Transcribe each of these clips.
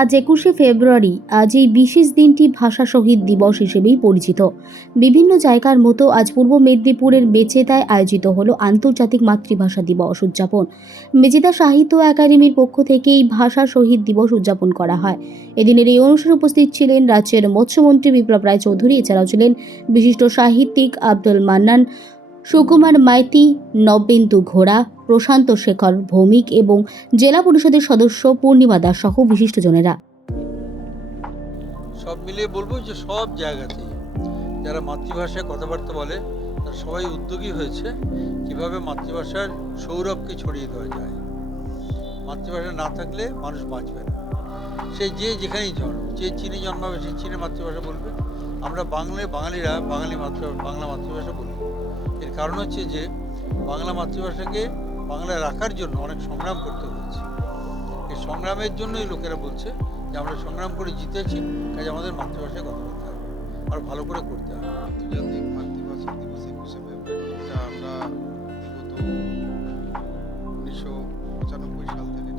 আজ একুশে ফেব্রুয়ারি, আজ এই বিশেষ দিনটি ভাষা শহীদ দিবস হিসেবেই পরিচিত। বিভিন্ন জায়গার মতো আজ পূর্ব মেদিনীপুরের মেচেদায় আয়োজিত হলো আন্তর্জাতিক মাতৃভাষা দিবস উদযাপন। মেচেদা সাহিত্য একাডেমির পক্ষ থেকে এই ভাষা শহীদ দিবস উদযাপন করা হয়। এদিনের এই অনুষ্ঠানে উপস্থিত ছিলেন রাজ্যের মৎস্যমন্ত্রী বিপ্লব রায় চৌধুরী, এছাড়াও ছিলেন বিশিষ্ট সাহিত্যিক আব্দুল মান্নান সুকুমার মাইতি, নববিন্দু ঘোড়া, প্রশান্ত শেখর ভৌমিক এবং জেলা পরিষদের সদস্য পূর্ণিমা দাস সহ বিশিষ্টজনেরা। সব মিলিয়ে বলব যে সব জায়গাতেই যারা মাতৃভাষায় কথাবার্তা বলে, তারা সবাই উদ্যোগী হয়েছে কীভাবে মাতৃভাষার সৌরভকে ছড়িয়ে দেওয়া যায়। মাতৃভাষা না থাকলে মানুষ বাঁচবে না। সে যে যেখানেই জন্ম, যে চীনে জন্মাবে, সে চীনে মাতৃভাষা বলবে। আমরা বাংলায় বাঙালিরা বাঙালি মাতৃ বাংলা মাতৃভাষা বলব এর কারণ হচ্ছে যে বাংলা মাতৃভাষাকে বাংলায় রাখার জন্য অনেক সংগ্রাম করতে হয়েছে এই সংগ্রামের জন্যই লোকেরা বলছে যে আমরা সংগ্রাম করে জিতেছি কাজে আমাদের মাতৃভাষায় কথা বলতে হবে আর ভালো করে করতে হবে। আন্তর্জাতিক মাতৃভাষা দিবস একুশে ফেব্রুয়ারি আমরা গত উনিশশো পঁচানব্বই সাল থেকে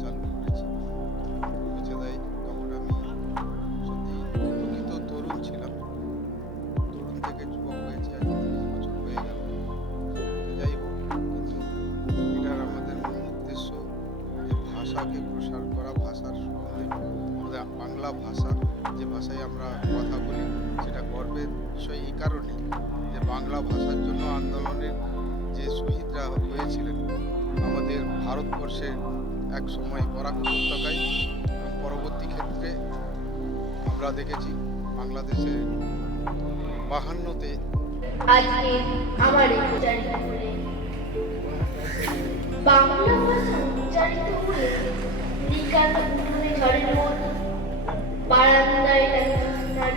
ভাষাকে প্রসার করা ভাষার সম্বন্ধে বাংলা ভাষা যে ভাষায় আমরা কথা বলি, সেটা গর্বের বিষয় এই কারণে যে বাংলা ভাষার জন্য আন্দোলনের যে শহীদরা হয়েছিলেন, আমাদের ভারতবর্ষের এক সময় বরাক উপত্যকায় পরবর্তী ক্ষেত্রে আমরা দেখেছি বাংলাদেশের বাহান্নতে বাংলা